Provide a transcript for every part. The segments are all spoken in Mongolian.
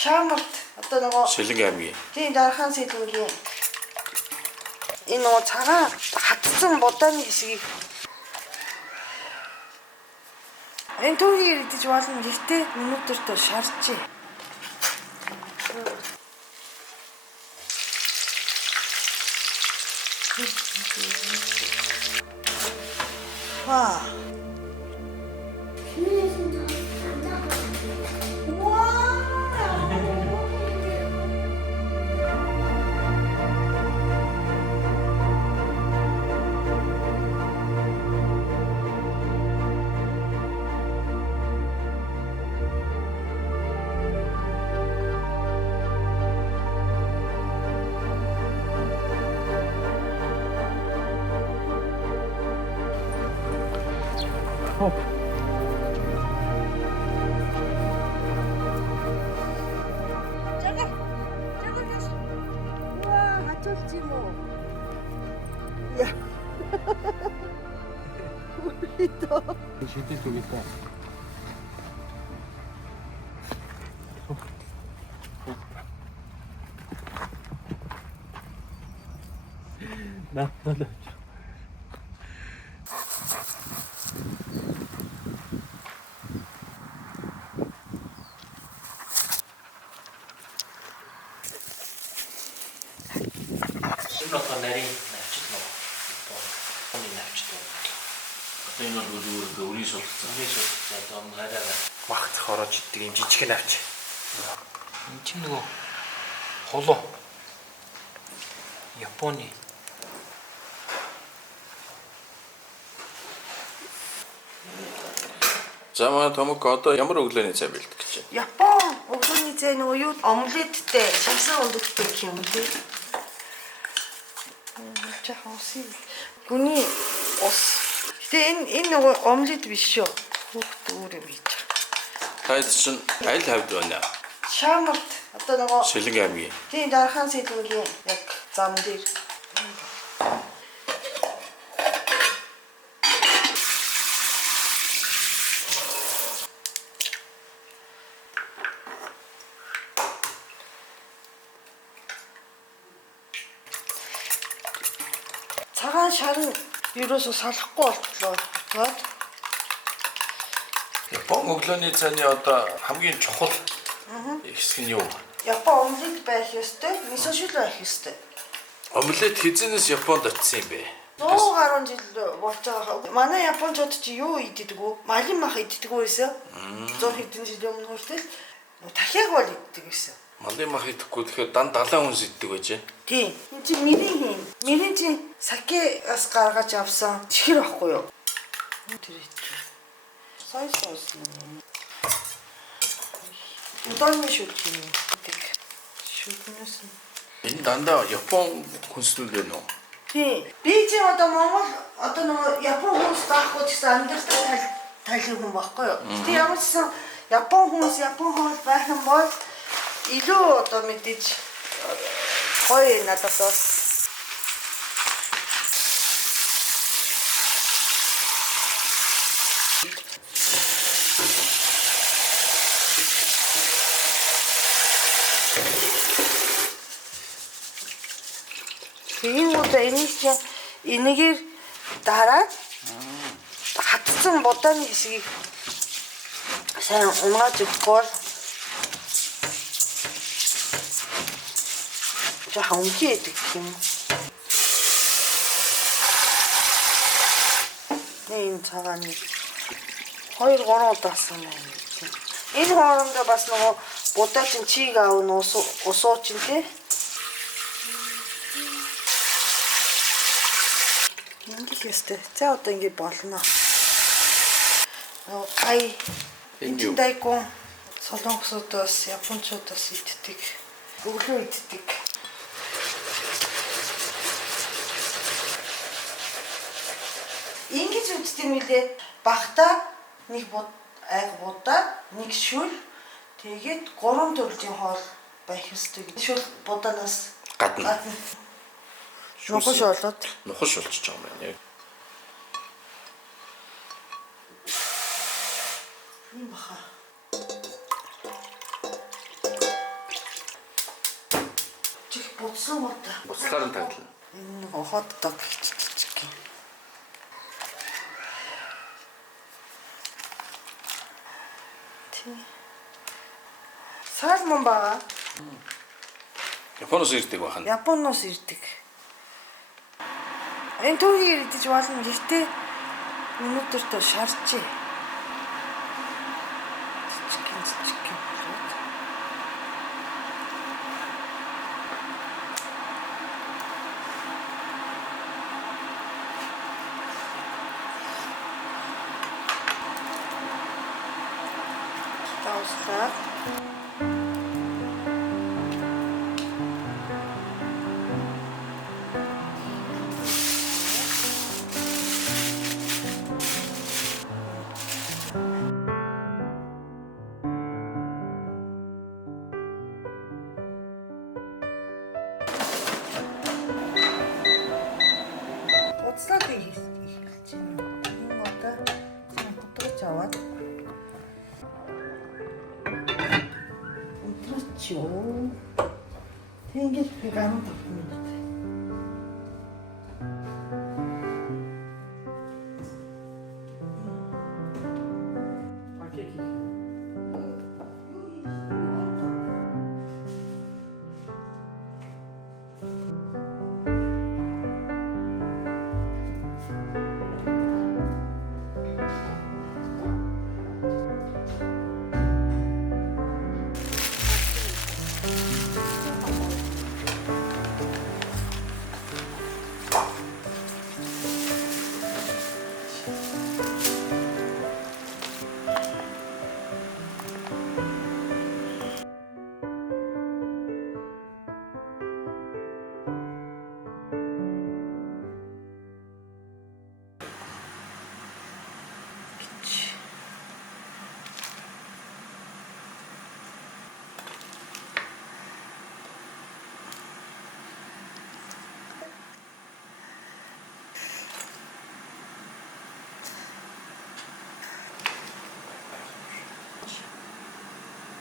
Шамарт одоо нөгөө Шилэн аймгийн. Тийм Дархан Сэлэнгийн энэ нөгөө цагаан хатсан будааны хэсгийг энэ түүхийг идэж болно гэхдээ өнөөдөртөө шарчээ. Ваа. Шидэж үгүй та. Наатал. Шиното нарийн навчит нөө. Оны навчит. Энэ бол үрийн сулцсан. Үрийн сулцсан одоо гараа Махт хорож иддэг юм жижиг навч. энэ чинь нөгөө холоо. Японы. За манай Томог одоо ямар өглөөний цай бэлдэх гэж байна? Япон өглөөний цай нөгөө юу омлеттэй шавсан өндөгтэй гэх юм тий. Жаахан уси. Гүний ус. Тэгээ энэ нөгөө омлет биш шүү. Хүүхд өөр юм хийж байгаа. Таад чинь аль хавьд байна? Шамарт одоо нөгөө Шилэн аймгийн. тийм Дархан Сэлэнгийн яг зам дээр. Цагаан шар нь ерөөсөө салахгүй болтлоо. Тоод Япон өглөөний цайны одоо хамгийн чухал хэсэг нь юу? Япон омлет байх ёстой, мисошил байх ёстой. Омлет хизэнээс Японд очсон юм бэ? 100 гаруй жил болж байгаа. Манай японочууд чи юу иддэг вэ? Малин мах иддэг байсан. 100 хэдэн жилийн өмнө хүртэл дахиаг бол иддэг байсан. Малын мах идэхгүй тэгэхээр дан далайн хүнс иддэг байж. Тийм. Энэ чи мэрийн хийн. Мэрийн чи сакеас гаргаж авсан чихэр байхгүй юу? Тэр их. Сой сос. Удааны шүлгэн гэдэг. Шүлгэнээс нь. Энэ дандаа Япон хүнслүүл байна уу? Тийм. Би чи одоо Монгол одоо нөгөө Япон хүнс даахгүй гэсэн амьдрал тайлын хүн байхгүй юу? Тэг ямар ч гэсэн Япон хүнс байх юм бол илүү одоо мэдээж гоё надад бол энэгээр дараа хатсан будааны хэсгийг сайн унгааж өгөхгүй жаахан үнхий гэдэг юм. Энэ цагааны 2-3 удаасан байна. Энэ хоорондоо бас нөгөө будаачин чийг аавн усууч нь тий. Ингэж ястай. За одоо ингэ болно. Гай энэ дайгон солонгосуудаас японочдоос иддэг. Өглөө иддэг. Ингэж үздэг юм лээ. Багтаа нэг айг будаа, нэг шүл, тэгээд 3 төрлийн хоол байх ёстой. Шүл будаанаас гадна. Нухаш болоод. Нухаш болчихж байгаа юм байна яг. Юм баха. Буцсан уу та? Буцлаар нь тавьлаа. Энэ хотдог чичиг. Тий. Сальмон бага. Японоос ирдэг бахан. Японоос ирдэг. Энэ түүхийг ирдэж болно гэхдээ өнөөдөр тоо шарчээ. Чичиг. Тауслаа. Уцлаад хийх гэж байна. Энэ одоо готгож аваад өдрөчөө. Тэнгэр би гам тавьсан.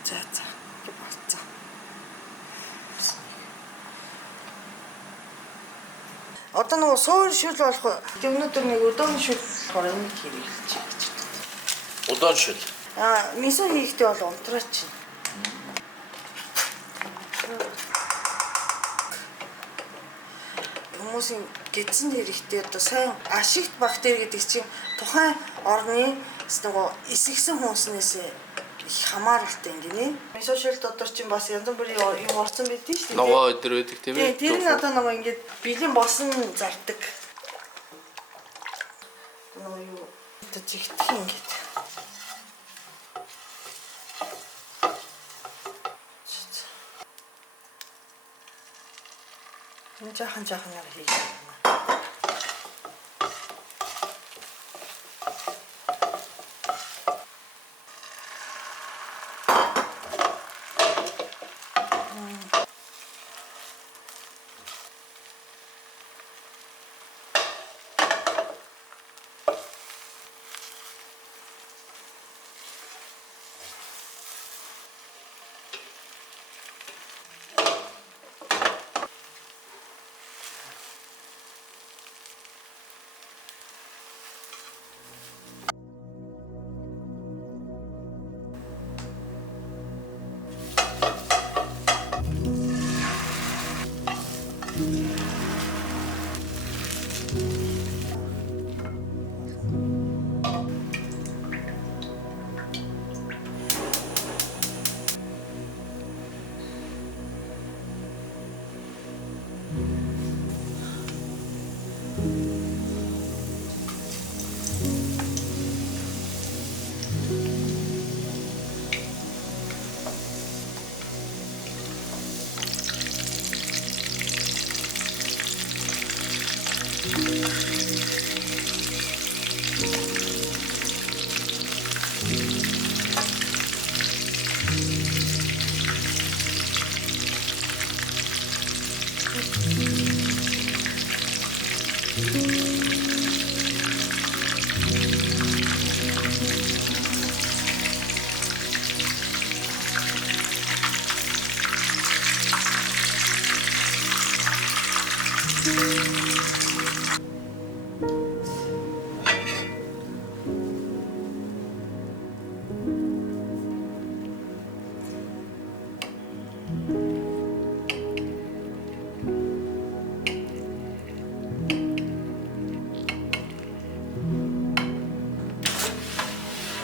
За. Болцоо. Одоо нөгөө суур шүл болох өнөөдөр нэг өдөөний шүл хорон хийх гэж байна. Удаан шүл. Мисо хийхдээ бол унтраач. Хүмүүсийн гидсэн хэрэгтэй одоо сайн ашигт бактери гэдэг чинь тухайн орны нөгөө эсэгсэн хүнснээс их хамааралтай юм гинэ. Мисо шүлд одоо чинь бас янз бүрийн юм орсон байдгийг шүү дээ. Ногоо өдр байдаг тийм ээ. Тэр нь одоо нөгөө ингээд бэлэн босон зардаг. Нөгөө юу одоо жигдэх ингээд. Энэ жаахан яг хийх юм.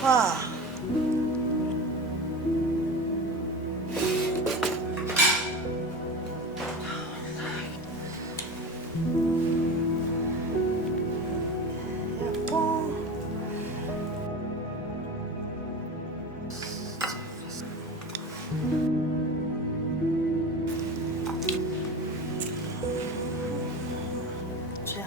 와. 예뻐. 자.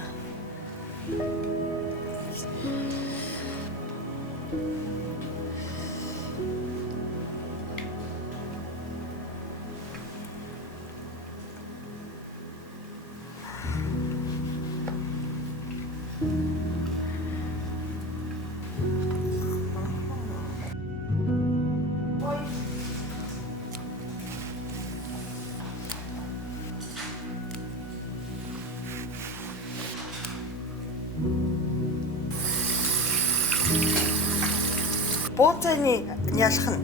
Бууцааны ялах нь.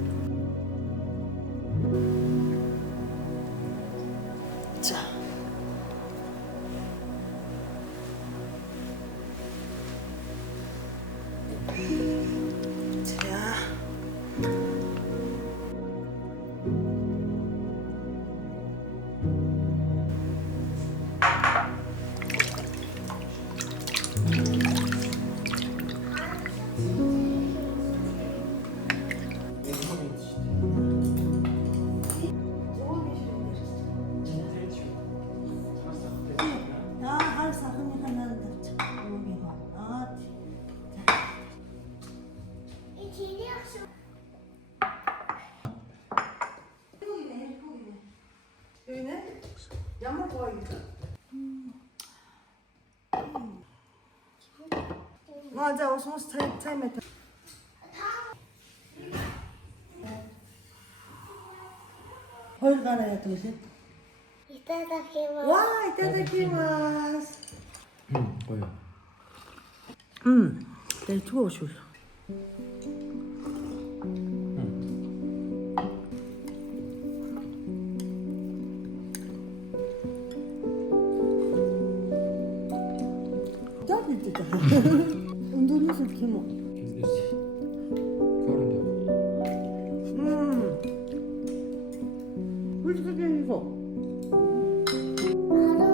За. За. Ямар гоё юм. За ус цай мэт. Хоёр гараа яд үлээ. Итадакимас. 와, 이따다키마스. гоё. 내 두고 오실. 운동해서 키모. 왜 이렇게 이거? 하루